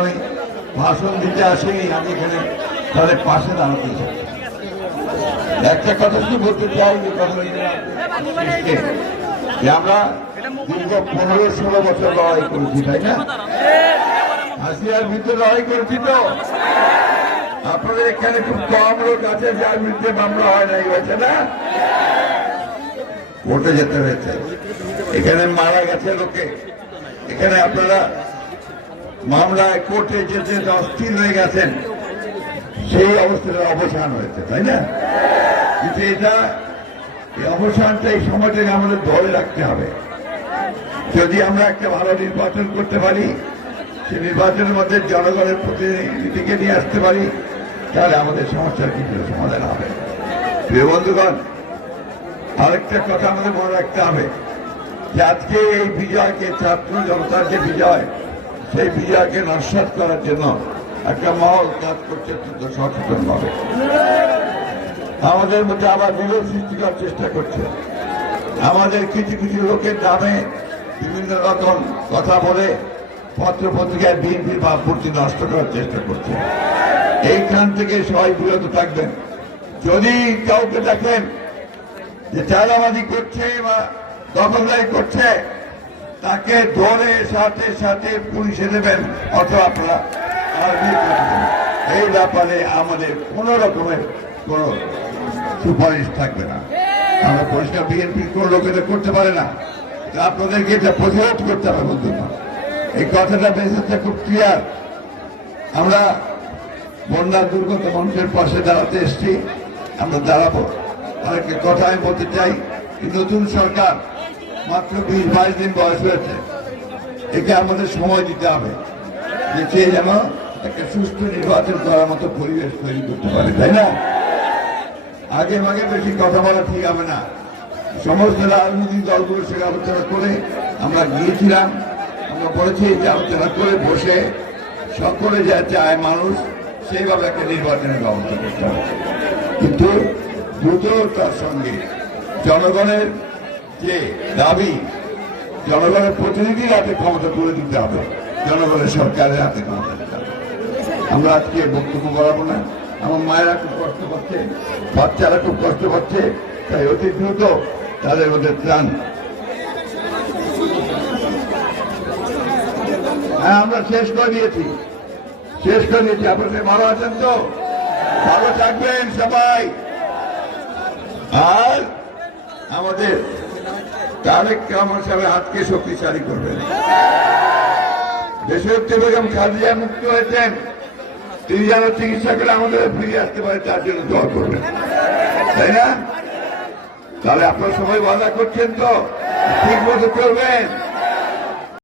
আমি ভাষণ দিতে আসিনি, আমি এখানে তাদের পাশে দাঁড়াতে চাই। একটা কথা শুধু বলতে চাই, যে কথা যে আমরা দীর্ঘ 15-16 বছর লড়াই করেছি, তাই না? হাসিনার ভিতরে লড়াই করেছি তো। আপনাদের এখানে খুব কম লোক আছে যার বিরুদ্ধে মামলা হয় নাই, হয়েছে না? কোর্টে যেতে হয়েছে, এখানে মারা গেছে লোকে, এখানে আপনারা মামলায় কোর্টে যেতে অস্থির হয়ে গেছেন, সেই অবস্থার অবসান হয়েছে, তাই না? কিন্তু এটা এই অবসানটা এই সময়টাকে আমাদের ধরে রাখতে হবে। যদি আমরা একটা ভালো নির্বাচন করতে পারি, সেই নির্বাচনের মধ্যে জনগণের প্রতিনিধিকে নিয়ে আসতে পারি, তাহলে আমাদের সমস্যার কিছু সমাধান হবে। প্রিয় বন্ধুগণ, আরেকটা কথা আমাদের মনে রাখতে হবে যে আজকে এই বিজয়কে, ছাত্র জনতার যে বিজয়, সেই বিজয়কে নস্যাৎ করার জন্য একটা মহল কাজ করছে অত্যন্ত সচেতন ভাবে। আমাদের মধ্যে আবার বিরোধ সৃষ্টি করার চেষ্টা করছে। আমাদের কিছু কিছু লোকের নামে বিভিন্ন রকম কথা বলে পত্র পত্রিকায় বিএনপির ভাবমূর্তি নষ্ট করার চেষ্টা করছে। এইখান থেকে সবাই বিরত থাকবেন। যদি কাউকে দেখেন যে চাঁদাবাজি করছে বা দখলদারি করছে, তাকে ধরে সাথে সাথে পুলিশে দেবেন অথবা আপনারা আর্মি করবেন। এই ব্যাপারে আমাদের কোন রকমের কোন সুপারিশ থাকবে না। আমরা পরিষ্কার বিএনপি কোন লোকেদের করতে পারে না, আপনাদেরকে এটা প্রতিরোধ করতে হবে। বন্ধুরা, এই কথাটা মেসেজটা খুব ক্লিয়ার। আমরা বন্যা দুর্গত মানুষের পাশে দাঁড়াতে এসেছি, আমরা দাঁড়াবো। অনেকে কথা আমি বলতে চাই, নতুন সরকার মাত্র 20-22 দিন বয়স হয়েছে, একে আমাদের সময় দিতে হবে যে সে যেন একটা সুস্থ নির্বাচন করার মতো পরিবেশ তৈরি করতে পারে, তাই না? আগে ভাগে বেশি কথা বলা ঠিক হবে না। সমস্ত রাজনৈতিক দলগুলোর সঙ্গে আলোচনা করে আমরা গিয়েছিলাম, আমরা বলেছি যে আলোচনা করে বসে সকলে যা চায় মানুষ, সেইভাবে একটা নির্বাচনের ব্যবস্থা করতে হবে। কিন্তু দ্রুততার সঙ্গে জনগণের যে দাবি, জনগণের প্রতিনিধির হাতে ক্ষমতা তুলে দিতে হবে, জনগণের সরকারের হাতে ক্ষমতা দিতে হবে। আমরা আজকে বক্তব্য বাড়াবো না। আমার মায়েরা খুব কষ্ট পাচ্ছে, বাচ্চারা খুব কষ্ট পাচ্ছে, তাই অতি দ্রুত তাদের মধ্যে ত্রাণ। হ্যাঁ, আমরা শেষ করে দিয়েছি। আপনাদের ভালো আছেন তো? ভালো থাকবেন সবাই। আর আমাদের তারেক রহমান সাহেবের হাতকে শক্তিশালী করবেন। দেশনেত্রী বেগম খালেদা মুক্ত হয়েছেন, তিনি যেন চিকিৎসা করে আমাদের ফিরে আসতে পারে, তার জন্য দোয়া করবেন, তাই না? তাহলে আপনারা সবাই ওয়াদা করছেন তো? ঠিক মতো করবেন।